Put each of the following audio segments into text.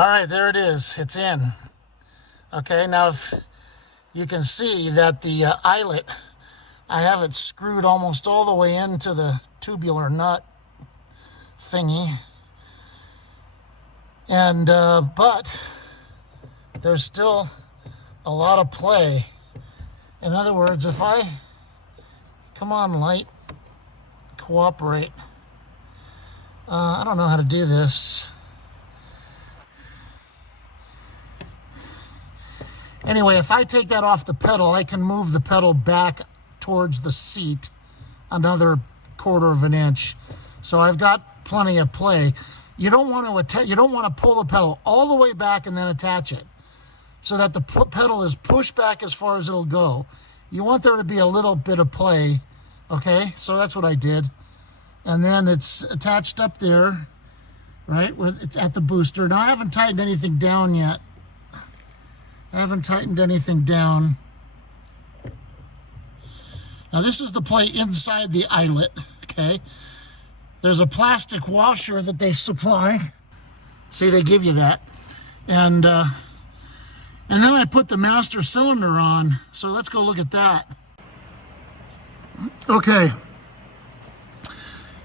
All right, there it is. It's in. Okay, now if you can see that the eyelet, I have it screwed almost all the way into the tubular nut thingy. And, but there's still a lot of play. In other words, if I, come on, light, cooperate. I don't know how to do this. Anyway, if I take that off the pedal, I can move the pedal back towards the seat another 1/4 of an inch. So I've got plenty of play. You don't want to pull the pedal all the way back and then attach it, so that the pedal is pushed back as far as it'll go. You want there to be a little bit of play. Okay, so that's what I did. And then it's attached up there, right, where it's at the booster. Now I haven't tightened anything down yet. Now this is the play inside the eyelet, okay? There's a plastic washer that they supply. See, they give you that. And then I put the master cylinder on. So let's go look at that. Okay.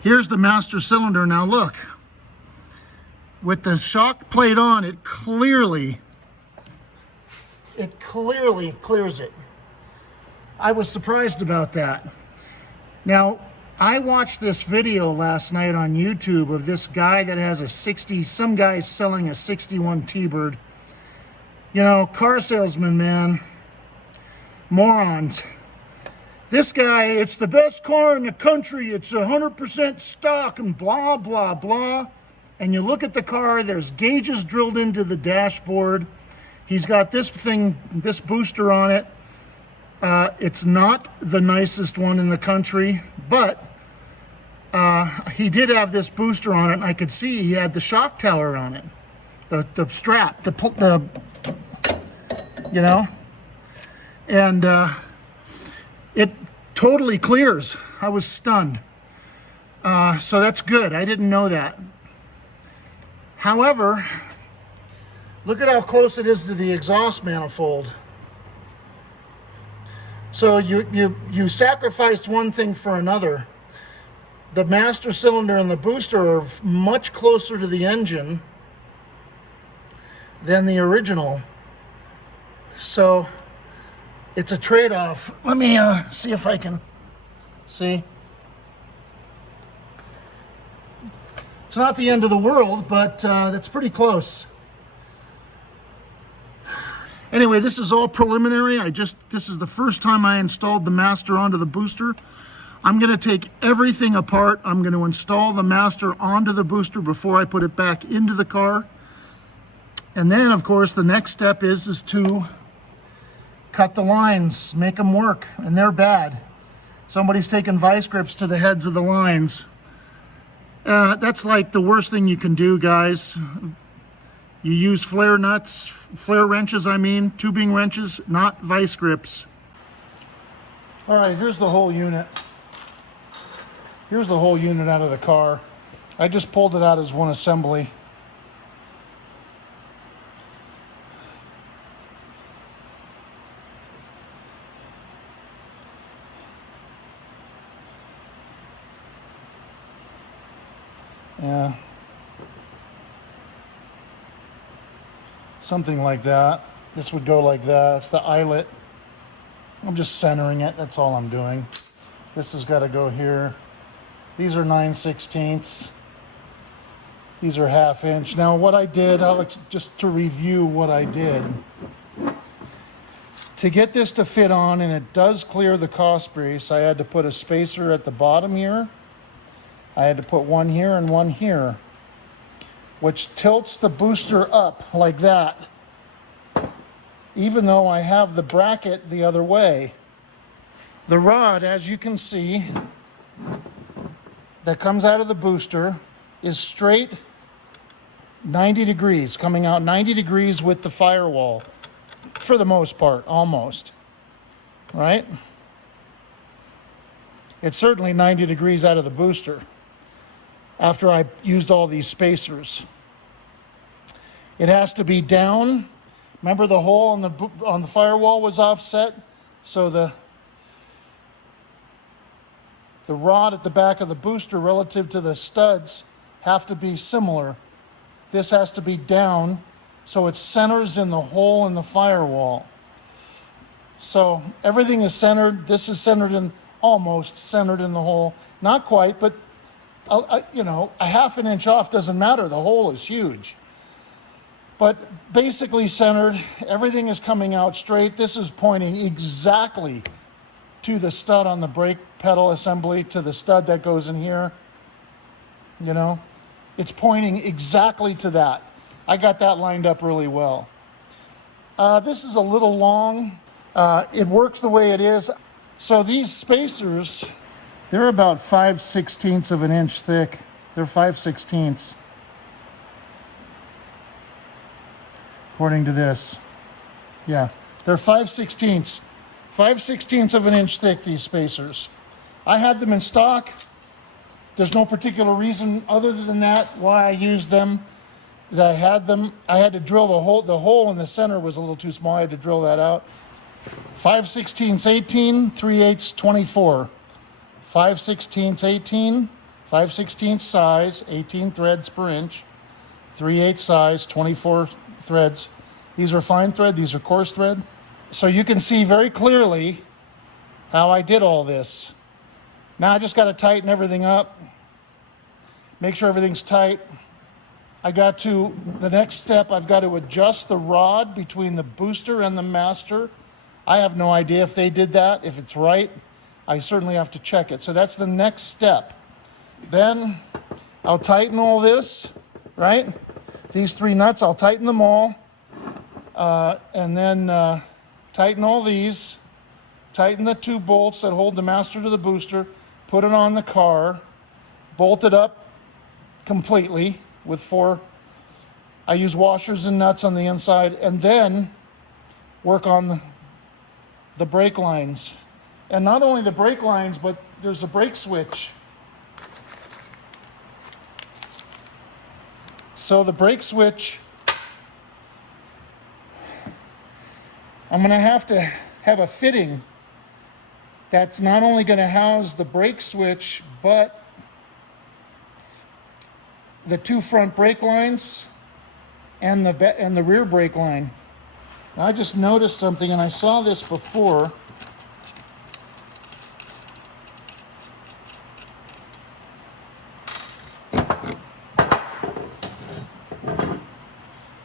Here's the master cylinder. Now look. With the shock plate on, it clearly clears it. I was surprised about that. Now, I watched this video last night on YouTube of this guy that has some guy's selling a 61 T-Bird. You know, car salesman, man. Morons. This guy, it's the best car in the country. It's 100% stock and blah, blah, blah. And you look at the car, there's gauges drilled into the dashboard. He's got this thing, this booster on it. It's not the nicest one in the country, but he did have this booster on it, and I could see he had the shock tower on it. The strap, you know? And it totally clears. I was stunned. So that's good. I didn't know that. However, look at how close it is to the exhaust manifold. So you sacrificed one thing for another. The master cylinder and the booster are much closer to the engine than the original. So it's a trade-off. Let me see if I can see. It's not the end of the world, but that's pretty close. Anyway, this is all preliminary. This is the first time I installed the master onto the booster. I'm gonna take everything apart. I'm gonna install the master onto the booster before I put it back into the car. And then, of course, the next step is to cut the lines, make them work, and they're bad. Somebody's taken vice grips to the heads of the lines. That's like the worst thing you can do, guys. You use flare wrenches, tubing wrenches, not vice grips. All right, here's the whole unit. Here's the whole unit out of the car. I just pulled it out as one assembly. Yeah. Something like that. This would go like that. It's the eyelet. I'm just centering it. That's all I'm doing. This has got to go here. These are 9/16. These are 1/2 inch. Now what I did, just to review what I did. To get this to fit on, and it does clear the cross brace, I had to put a spacer at the bottom here. I had to put one here and one here, which tilts the booster up like that, even though I have the bracket the other way. The rod, as you can see, that comes out of the booster is straight 90 degrees, coming out 90 degrees with the firewall, for the most part, almost, right? It's certainly 90 degrees out of the booster after I used all these spacers. It has to be down. Remember the hole on the firewall was offset, so the rod at the back of the booster relative to the studs have to be similar. This has to be down, so it centers in the hole in the firewall. So everything is centered. This is centered in, almost centered in the hole. Not quite, but you know, a half an inch off doesn't matter. The hole is huge. But basically centered. Everything is coming out straight. This is pointing exactly to the stud on the brake pedal assembly, to the stud that goes in here. You know, it's pointing exactly to that. I got that lined up really well. This is a little long. It works the way it is. So these spacers, they're about 5/16 of an inch thick. They're 5/16, according to this. Yeah, they're 5/16 of an inch thick, these spacers. I had them in stock. There's no particular reason other than that why I used them. That I had them. I had to drill the hole. The hole in the center was a little too small. I had to drill that out. 5/16 18, 3/8 24. 5/16 18, 5/16 size, 18 threads per inch. 3/8 size, 24 threads. These are fine thread. These are coarse thread. So you can see very clearly how I did all this. Now I just got to tighten everything up. Make sure everything's tight. The next step, I've got to adjust the rod between the booster and the master. I have no idea if they did that, if it's right. I certainly have to check it. So that's the next step. Then I'll tighten all this, right? These 3 nuts, I'll tighten them all. And then tighten all these. Tighten the 2 bolts that hold the master to the booster. Put it on the car. Bolt it up completely with 4. I use washers and nuts on the inside. And then work on the brake lines. And not only the brake lines, but there's a brake switch. So the brake switch, I'm going to have a fitting that's not only going to house the brake switch, but the 2 front brake lines and the rear brake line. Now, I just noticed something, and I saw this before.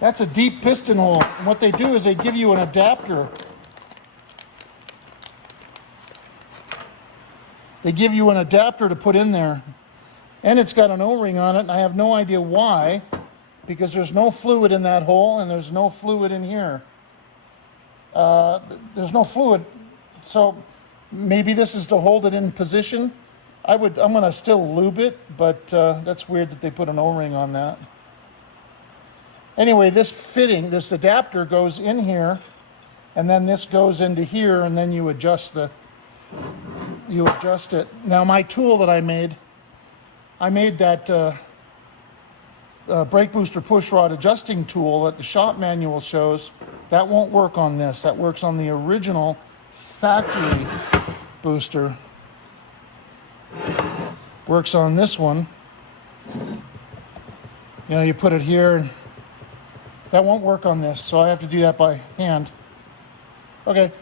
That's a deep piston hole. And what they do is they give you an adapter. They give you an adapter to put in there. And it's got an O-ring on it, and I have no idea why, because there's no fluid in that hole, and there's no fluid in here. There's no fluid, so maybe this is to hold it in position. I'm going to still lube it, but that's weird that they put an O-ring on that. Anyway, this adapter goes in here, and then this goes into here, and then you adjust it. Now, my tool that I made that brake booster push rod adjusting tool that the shop manual shows. That won't work on this. That works on the original factory booster. Works on this one. You know, you put it here. That won't work on this, so I have to do that by hand. Okay.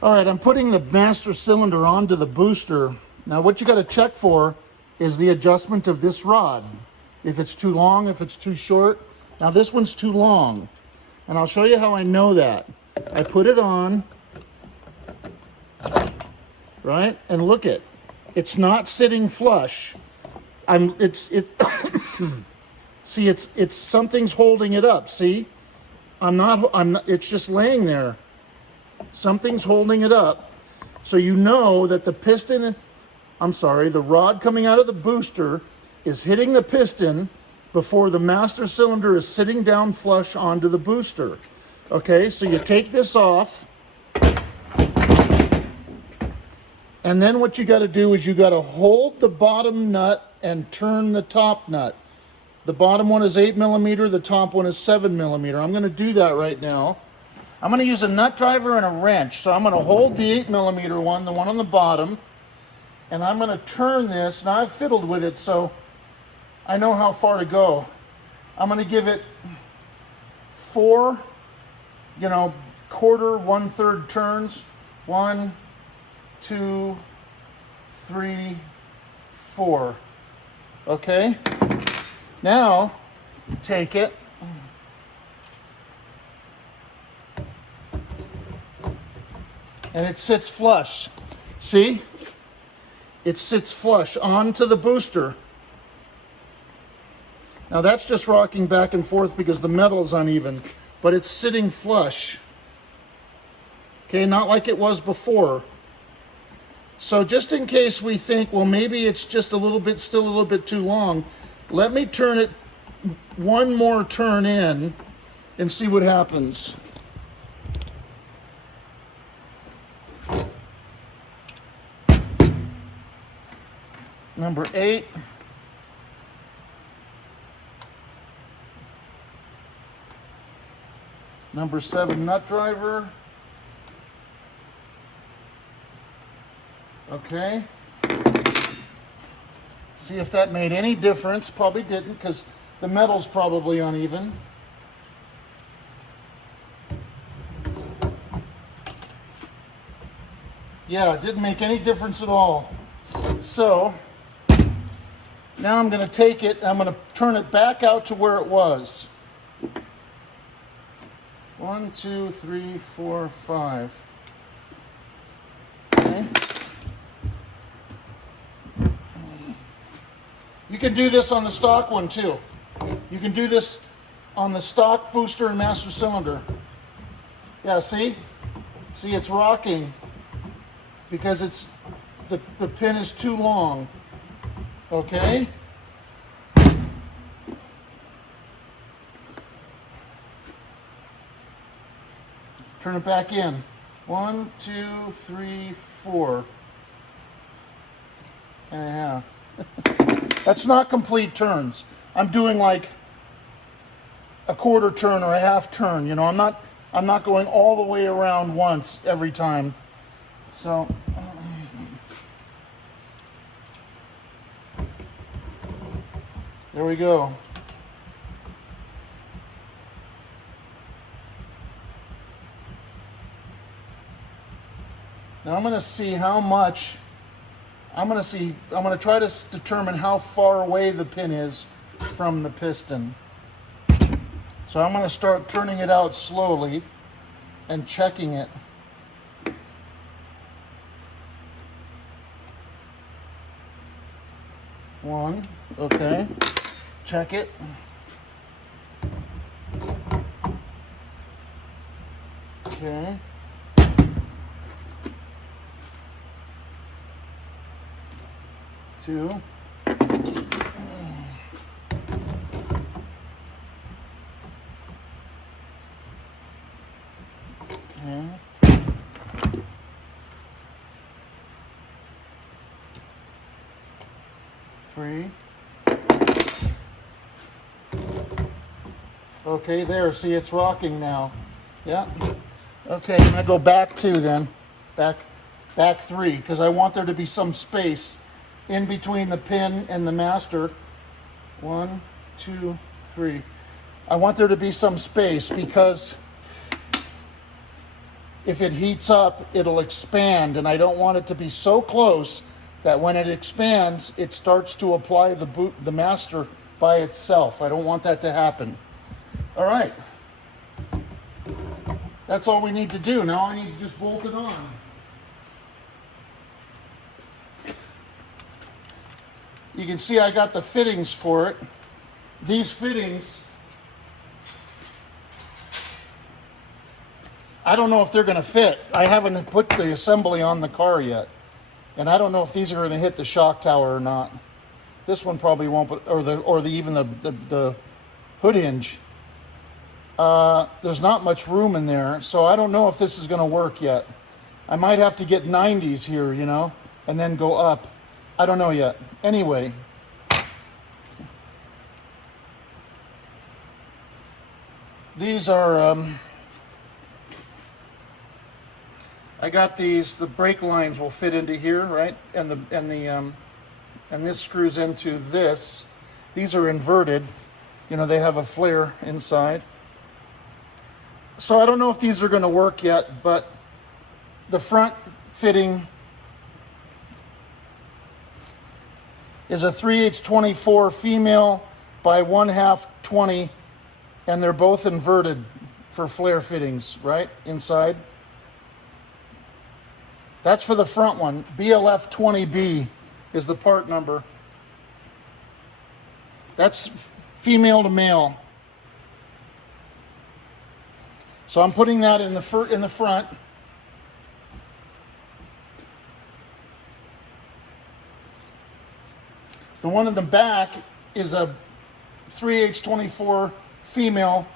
All right, I'm putting the master cylinder onto the booster. Now, what you got to check for is the adjustment of this rod. If it's too long, if it's too short. Now, this one's too long, and I'll show you how I know that. I put it on, right, and look it. It's not sitting flush. See, it's something's holding it up. See, I'm not. It's just laying there. Something's holding it up, so you know that the rod coming out of the booster is hitting the piston before the master cylinder is sitting down flush onto the booster. Okay, so you take this off, and then what you got to do is you got to hold the bottom nut and turn the top nut. The bottom one is 8mm, the top one is 7mm. I'm going to do that right now. I'm going to use a nut driver and a wrench. So I'm going to hold the 8mm one, the one on the bottom, and I'm going to turn this. Now I've fiddled with it, so I know how far to go. I'm going to give it 4, quarter, 1/3 turns. 1, 2, 3, 4. Okay? Now, take it. And it sits flush. See? It sits flush onto the booster. Now that's just rocking back and forth because the metal's uneven, but it's sitting flush. Okay, not like it was before. So just in case we think, well, maybe it's just still a little bit too long, let me turn it one more turn in and see what happens. Number 8. Number 7 nut driver. Okay. See if that made any difference. Probably didn't, because the metal's probably uneven. Yeah, it didn't make any difference at all. So now I'm going to take it, I'm going to turn it back out to where it was. 1, 2, 3, 4, 5. Okay. You can do this on the stock one too. You can do this on the stock booster and master cylinder. Yeah, see? See, it's rocking because it's the pin is too long. Okay? Turn it back in. 1, 2, 3, 4 and a half. That's not complete turns. I'm doing like a quarter turn or a half turn. You know, I'm not going all the way around once every time. So there we go. Now I'm going to see how much. I'm going to try to determine how far away the pin is from the piston. So I'm going to start turning it out slowly and checking it. One, okay. Check it. Okay. Two. Okay. 3. Okay, there. See, it's rocking now. Yeah. Okay, I'm gonna go back 2 then. Back 3, because I want there to be some space in between the pin and the master. 1, 2, 3. I want there to be some space because if it heats up, it'll expand, and I don't want it to be so close that when it expands, it starts to apply the master by itself. I don't want that to happen. All right. That's all we need to do. Now I need to just bolt it on. You can see I got the fittings for it. These fittings, I don't know if they're going to fit. I haven't put the assembly on the car yet. And I don't know if these are going to hit the shock tower or not. This one probably won't, but, even the hood hinge. There's not much room in there, so I don't know if this is going to work yet. I might have to get 90s here, you know, and then go up. I don't know yet. Anyway, These are, I got these, the brake lines will fit into here, right? And this screws into this. These are inverted. You know, they have a flare inside. So I don't know if these are going to work yet, but the front fitting is a 3/8 24 female by 1/2 20, and they're both inverted for flare fittings, right? Inside. That's for the front one. BLF 20B is the part number. That's female to male. So I'm putting that in the front. The one in the back is a 3/8 24 female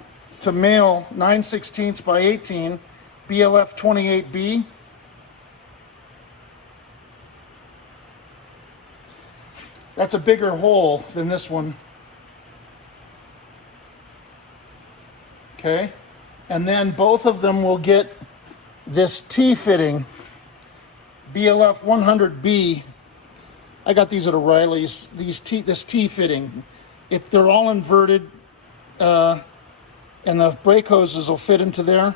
to male 9/16 by 18 BLF 28B. That's a bigger hole than this one. Okay, and then both of them will get this T fitting, BLF 100B. I got these at O'Reilly's. This T fitting, they're all inverted, and the brake hoses will fit into there.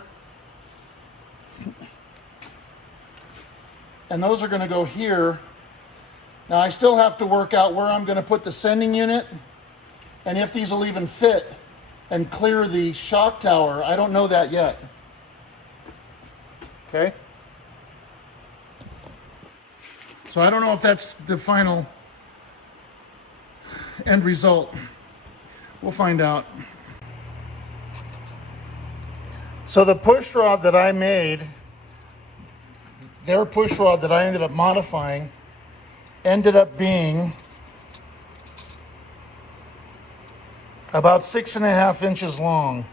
And those are going to go here. Now I still have to work out where I'm going to put the sending unit, and if these will even fit and clear the shock tower. I don't know that yet. Okay? So I don't know if that's the final end result. We'll find out. So the push rod that I made, their push rod that I ended up modifying, ended up being about 6.5 inches long.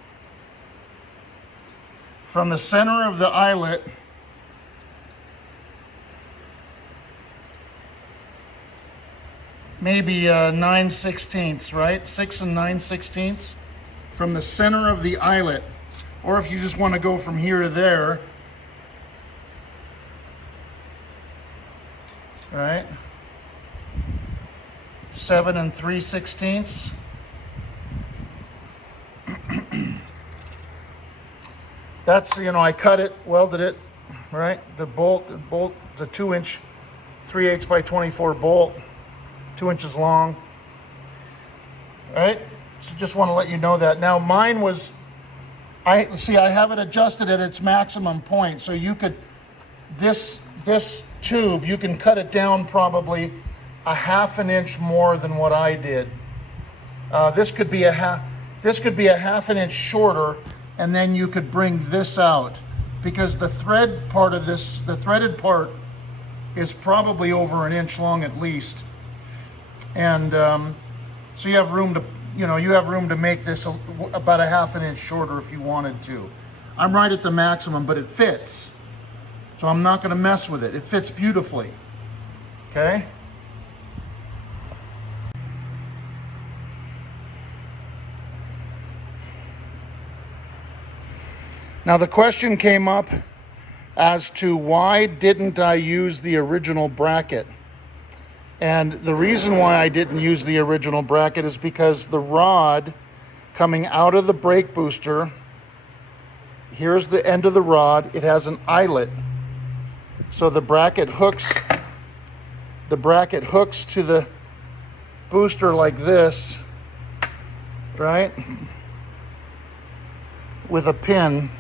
From the center of the eyelet maybe 9/16, right? 6 9/16 from the center of the eyelet. Or if you just want to go from here to there, right? 7 3/16. That's, you know, I cut it, welded it, right? The bolt is a 2-inch 3/8 by 24 bolt, 2 inches long, right? So just want to let you know that. Now mine was, I have it adjusted at its maximum point. So you could, this tube, you can cut it down probably 1/2 inch more than what I did. This could be a half an inch shorter, and then you could bring this out, because the thread part of this, the threaded part, is probably over 1 inch long at least. And so you have room to, you have room to make this about 1/2 inch shorter if you wanted to. I'm right at the maximum, but it fits. So I'm not going to mess with it. It fits beautifully. Okay? Now the question came up as to why didn't I use the original bracket? And the reason why I didn't use the original bracket is because the rod coming out of the brake booster, here's the end of the rod, it has an eyelet. So the bracket hooks to the booster like this, right? With a pin.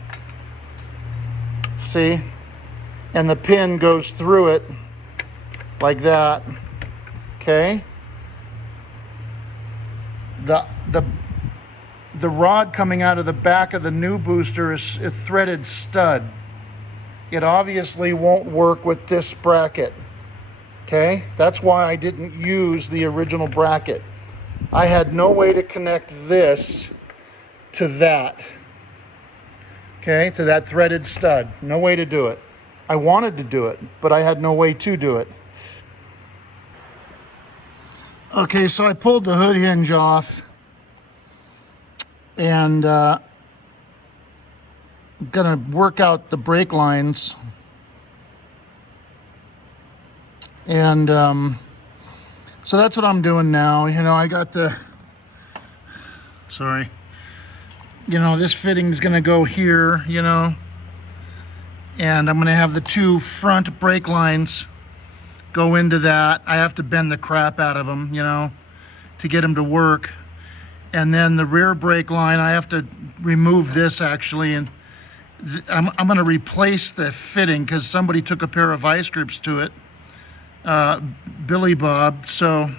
See? And the pin goes through it like that. Okay? The rod coming out of the back of the new booster is a threaded stud. It obviously won't work with this bracket. Okay? That's why I didn't use the original bracket. I had no way to connect this to that. Okay, to that threaded stud. No way to do it. I wanted to do it, but I had no way to do it. Okay, so I pulled the hood hinge off, and gonna work out the brake lines, and so that's what I'm doing now. You know, I got the, sorry, you know, this fitting's gonna go here, you know, and I'm gonna have the two front brake lines go into that. I have to bend the crap out of them, you know, to get them to work. And then the rear brake line, I have to remove this actually, and I'm gonna replace the fitting because somebody took a pair of vice grips to it. Billy Bob. So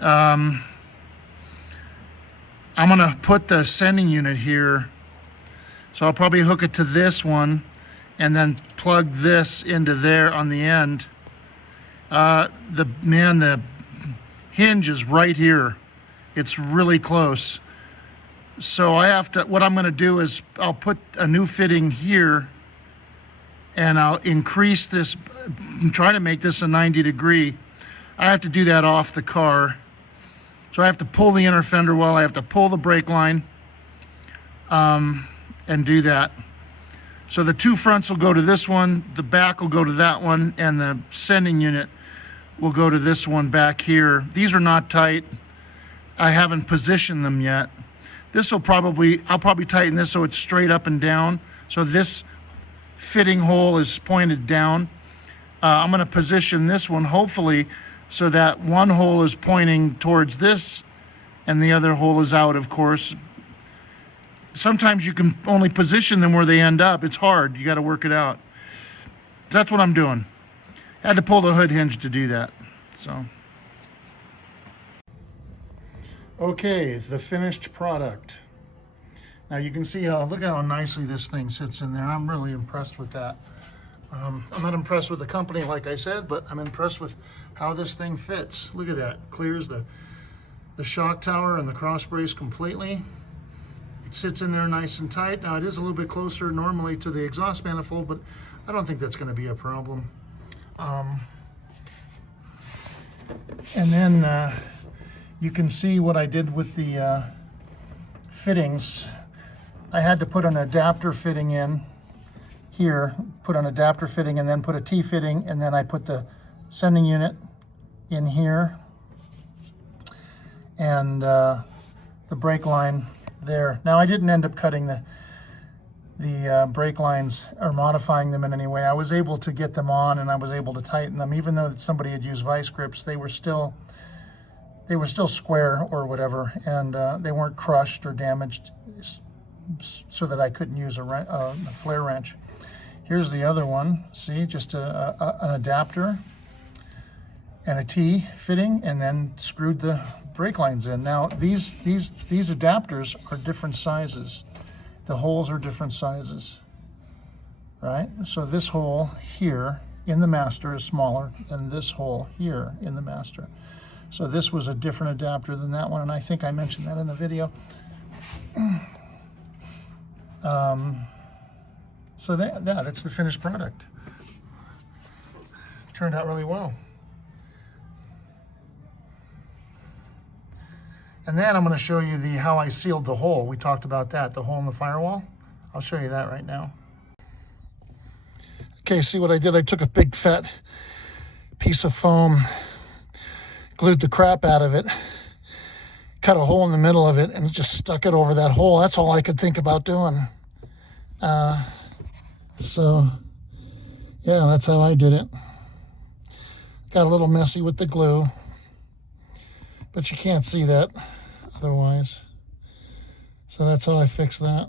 I'm gonna put the sending unit here. So I'll probably hook it to this one and then plug this into there on the end. The hinge is right here. It's really close. So I have to, what I'm gonna do is I'll put a new fitting here, and I'll increase this, try to make this a 90-degree. I have to do that off the car. So I have to pull the inner fender well, I have to pull the brake line, and do that. So the two fronts will go to this one, the back will go to that one, and the sending unit will go to this one back here. These are not tight. I haven't positioned them yet. This will probably, I'll probably tighten this so it's straight up and down. So this fitting hole is pointed down. I'm gonna position this one hopefully so that one hole is pointing towards this and the other hole is out, of course. Sometimes you can only position them where they end up. It's hard, you gotta work it out. That's what I'm doing. I had to pull the hood hinge to do that, so. Okay, the finished product. Now you can see how, look how nicely this thing sits in there. I'm really impressed with that. I'm not impressed with the company, like I said, but I'm impressed with how this thing fits. Look at that, clears the shock tower and the cross brace completely. It sits in there nice and tight. Now it is a little bit closer normally to the exhaust manifold, but I don't think that's gonna be a problem. And then you can see what I did with the fittings. I had to put an adapter fitting in here, put an adapter fitting and then put a T-fitting, and then I put the sending unit in here and the brake line there. Now I didn't end up cutting the brake lines or modifying them in any way. I was able to get them on and I was able to tighten them. Even though somebody had used vice grips, they were still square or whatever, and they weren't crushed or damaged so that I couldn't use a flare wrench. Here's the other one. See, just an adapter and a T fitting, and then screwed the brake lines in. Now these adapters are different sizes. The holes are different sizes, right? So this hole here in the master is smaller than this hole here in the master. So this was a different adapter than that one, and I think I mentioned that in the video. So that's the finished product. Turned out really well. And then I'm going to show you how I sealed the hole. We talked about that, the hole in the firewall. I'll show you that right now. Okay, see what I did? I took a big fat piece of foam, glued the crap out of it, cut a hole in the middle of it, and just stuck it over that hole. That's all I could think about doing. So yeah, that's how I did it. Got a little messy with the glue, but you can't see that otherwise. So that's how I fixed that.